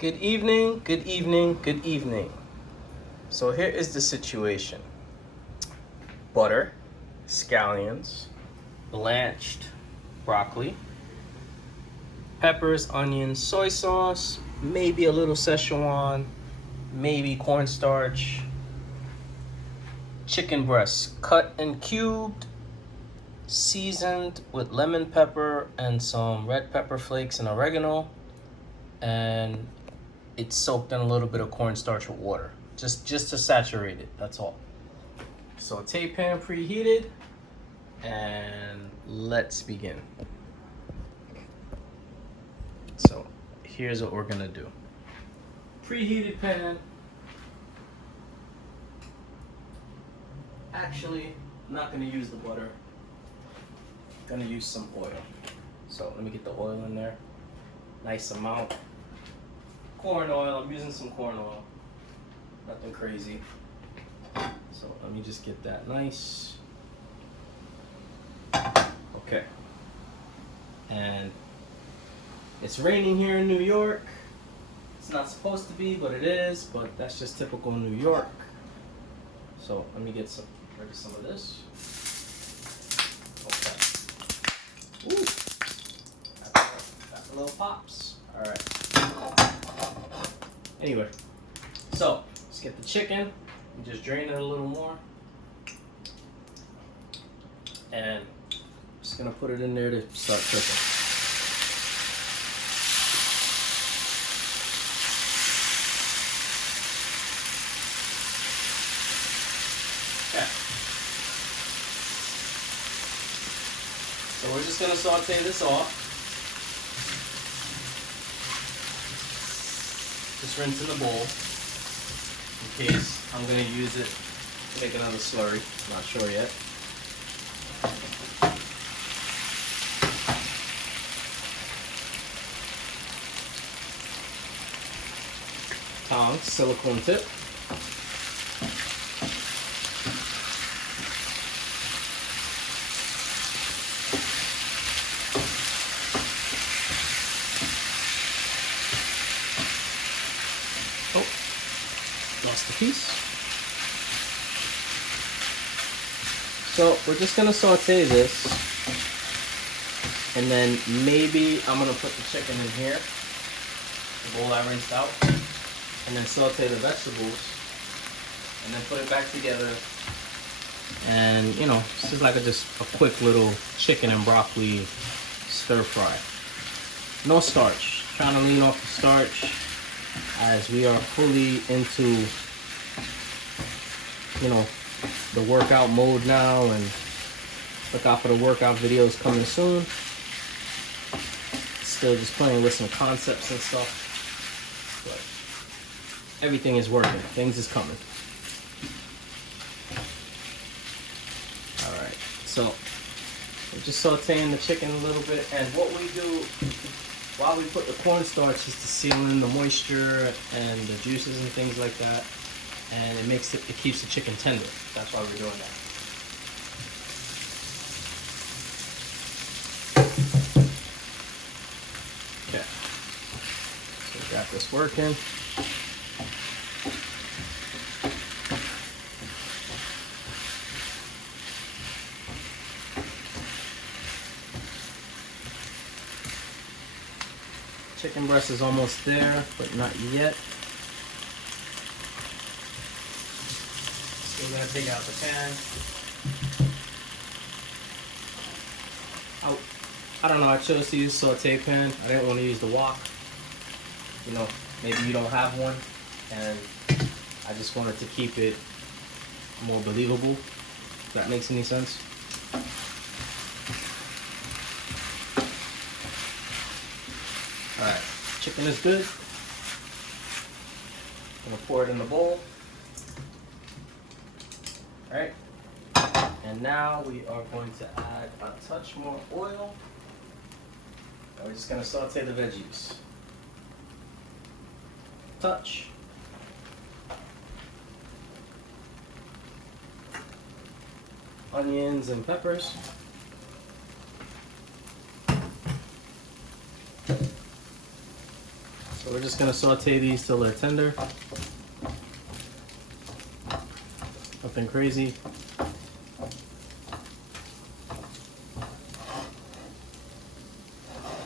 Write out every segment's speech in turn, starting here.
Good evening, good evening, good evening. So here is the situation. Butter, scallions, blanched broccoli, peppers, onions, soy sauce, maybe a little Szechuan, maybe cornstarch, chicken breasts cut and cubed, seasoned with lemon pepper and some red pepper flakes and oregano, and it's soaked in a little bit of cornstarch with water, just to saturate it. That's all. Saute pan preheated, and let's begin. So here's what we're gonna do. Preheated pan. Actually, I'm not gonna use the butter. I'm gonna use some oil. So let me get the oil in there. Nice amount. Corn oil, I'm using some corn oil. Nothing crazy. So let me just get that nice. Okay. And it's raining here in New York. It's not supposed to be, but it is. But that's just typical New York. So let me get rid of some of this. Okay. Ooh. Got the little pops. All right. Anyway, so let's get the chicken and just drain it a little more. And just gonna put it in there to start cooking. Okay. So we're just gonna saute this off. Just rinse in the bowl in case I'm going to use it to make another slurry. Not sure yet. Tongs, silicone tip. Lost a piece. So we're just gonna saute this, and then maybe I'm gonna put the chicken in here, the bowl I rinsed out, and then saute the vegetables, and then put it back together. And you know, this is like just a quick little chicken and broccoli stir fry. No starch. Trying to lean off the starch, as we are fully into, you know, the workout mode now, and look out for the workout videos coming soon. Still just playing with some concepts and stuff, but everything is working. Things is coming. All right, so we're just sauteing the chicken a little bit, and what we do while we put the cornstarch is to seal in the moisture and the juices and things like that, and it keeps the chicken tender. That's why we're doing that. Okay, so we got this working. Chicken breast is almost there, but not yet. Still gonna take out the pan. I don't know, I chose to use saute pan. I didn't want to use the wok. You know, maybe you don't have one, and I just wanted to keep it more believable, if that makes any sense. Alright, chicken is good. I'm gonna pour it in the bowl. Alright, and now we are going to add a touch more oil. And we're just gonna saute the veggies. Touch. Onions and peppers. So we're just gonna saute these till they're tender. Nothing crazy.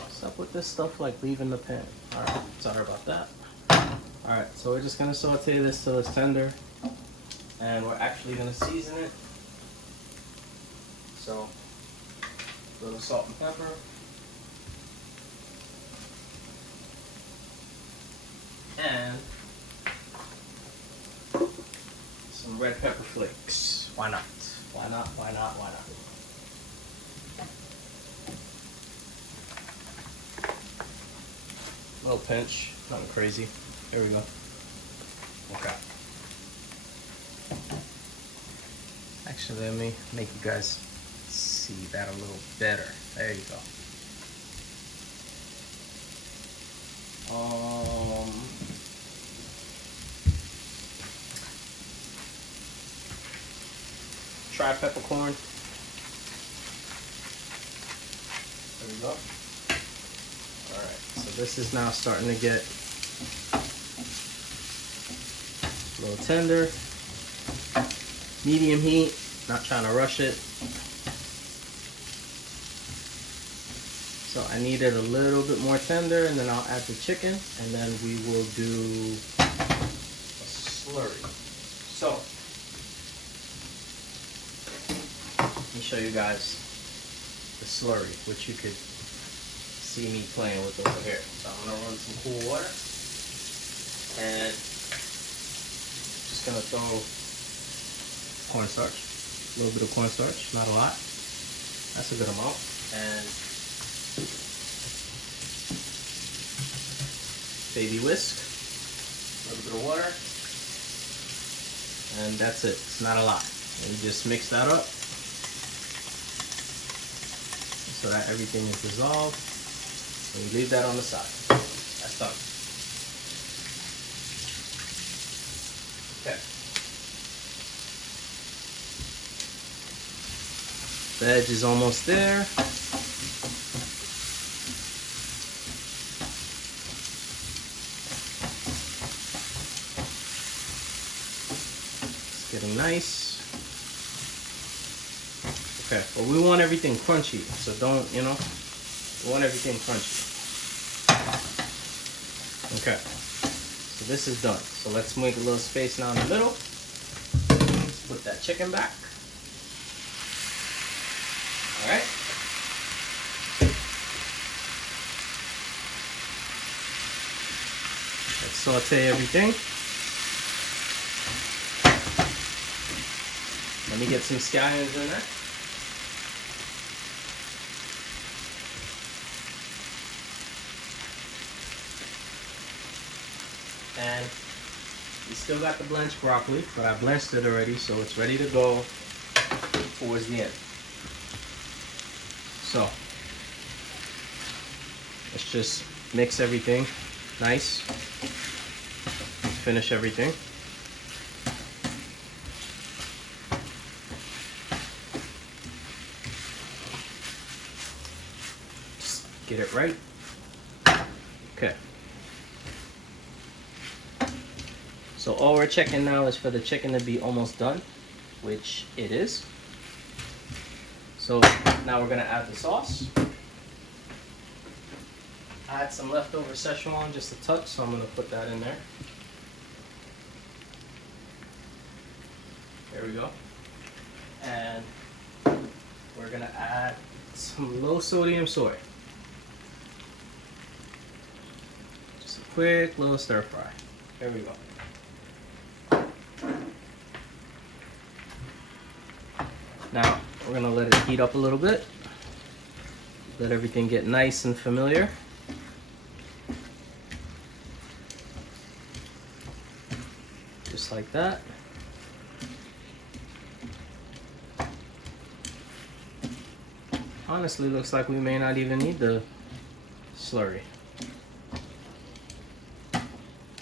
What's up with this stuff like leaving the pan? Alright, sorry about that. Alright, so we're just gonna saute this till it's tender. And we're actually gonna season it. So, a little salt and pepper. And some red pepper flakes. Why not? Why not? Why not? Why not? Little pinch, nothing crazy. Here we go. Okay. Actually, let me make you guys see that a little better. There you go. Try peppercorn. There we go. Alright, so this is now starting to get a little tender. Medium heat, not trying to rush it. So I need it a little bit more tender, and then I'll add the chicken, and then we will do a slurry. So, let me show you guys the slurry, which you could see me playing with over here. So I'm gonna run some cool water, and just gonna throw cornstarch, a little bit of cornstarch, not a lot. That's a good amount. And baby whisk, a little bit of water, and that's it. It's not a lot. And you just mix that up so that everything is dissolved, and you leave that on the side. That's done. Okay. Veg is almost there. It's getting nice. Okay, well, we want everything crunchy, so don't, we want everything crunchy. Okay, so this is done. So let's make a little space now in the middle. Let's put that chicken back. All right. Let's saute everything. Let me get some scallions in there. And we still got the blanched broccoli, but I blanched it already, so it's ready to go towards the end. So let's just mix everything nice. Finish everything. Just get it right. Okay. So all we're checking now is for the chicken to be almost done, which it is. So now we're gonna add the sauce. I had some leftover Szechuan, just a touch, so I'm gonna put that in there. There we go. And we're gonna add some low sodium soy. Just a quick little stir fry. There we go. Now, we're gonna let it heat up a little bit. Let everything get nice and familiar. Just like that. Honestly, looks like we may not even need the slurry.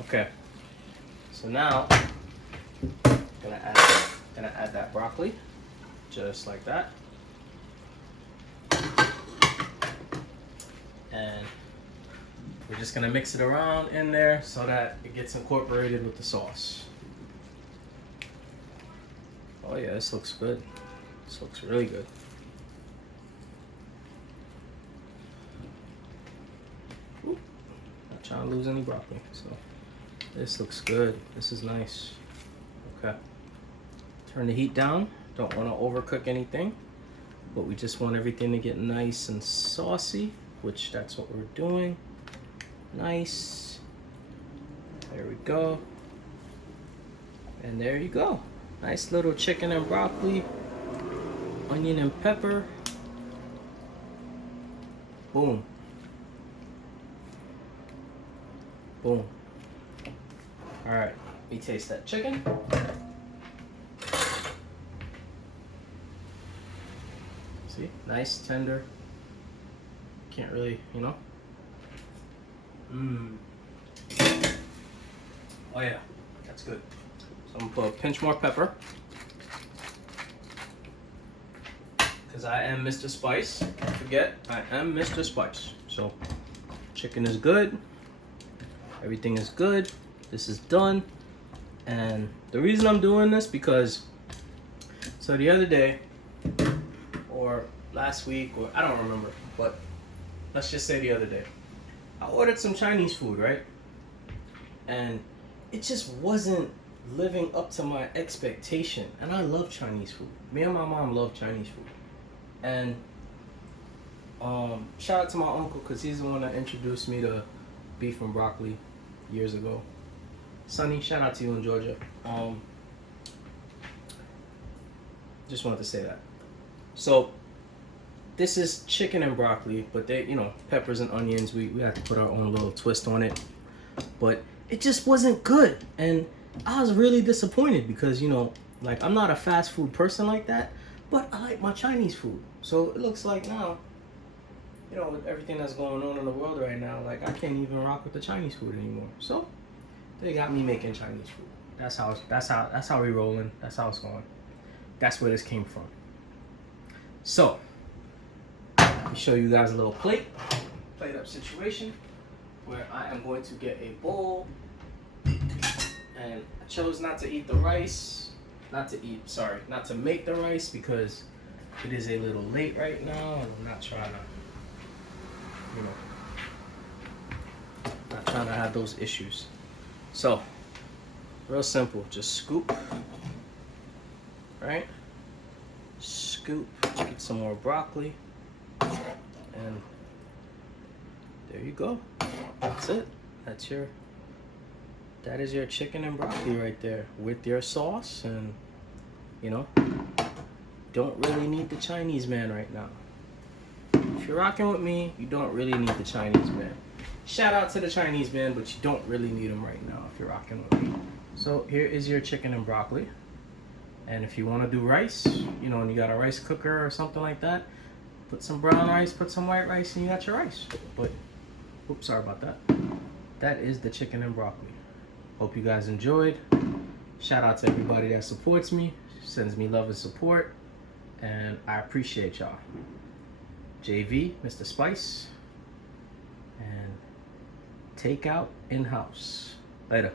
Okay. So now, gonna add that broccoli. Just like that. And We're just gonna mix it around in there so that it gets incorporated with the sauce. Oh yeah, this looks good. This looks really good. Oop, not trying to lose any broccoli, so this looks good. This is nice. Okay. Turn the heat down. Don't want to overcook anything, but we just want everything to get nice and saucy, which that's what we're doing. Nice. There we go. And there you go. Nice little chicken and broccoli, onion and pepper. Boom. Boom. All right, let me taste that chicken. See, nice, tender. Can't really, you know. Oh yeah, that's good. So I'm gonna put a pinch more pepper, because I am Mr. Spice. Don't forget, I am Mr. Spice. So chicken is good. Everything is good. This is done. And the reason I'm doing this, because so the other day, or last week, or I don't remember, but let's just say the other day, I ordered some Chinese food, right? And it just wasn't living up to my expectation. And I love Chinese food. Me and my mom love Chinese food. And shout out to my uncle, because he's the one that introduced me to beef and broccoli years ago. Sonny, shout out to you in Georgia. Just wanted to say that. So this is chicken and broccoli, but they, you know, peppers and onions. We have to put our own little twist on it. But it just wasn't good. And I was really disappointed because, you know, like, I'm not a fast food person like that, but I like my Chinese food. So it looks like now, you know, with everything that's going on in the world right now, like, I can't even rock with the Chinese food anymore. So they got me making Chinese food. That's how we rolling. That's how it's going. That's where this came from. So let me show you guys a little plate up situation where I am going to get a bowl, and I chose not to eat the rice, not to make the rice, because it is a little late right now, and I'm not trying to, you know, not trying to have those issues. So real simple, just scoop, right? Scoop, get some more broccoli, and there you go. That's it. That is your chicken and broccoli right there with your sauce. And, you know, don't really need the Chinese man right now. If you're rocking with me, you don't really need the Chinese man. Shout out to the Chinese man, but you don't really need him right now if you're rocking with me. So here is your chicken and broccoli. And if you want to do rice, you know, and you got a rice cooker or something like that, put some brown rice, put some white rice, and you got your rice. But, oops, sorry about that. That is the chicken and broccoli. Hope you guys enjoyed. Shout out to everybody that supports me, sends me love and support, and I appreciate y'all. JV, Mr. Spice, and takeout in-house. Later.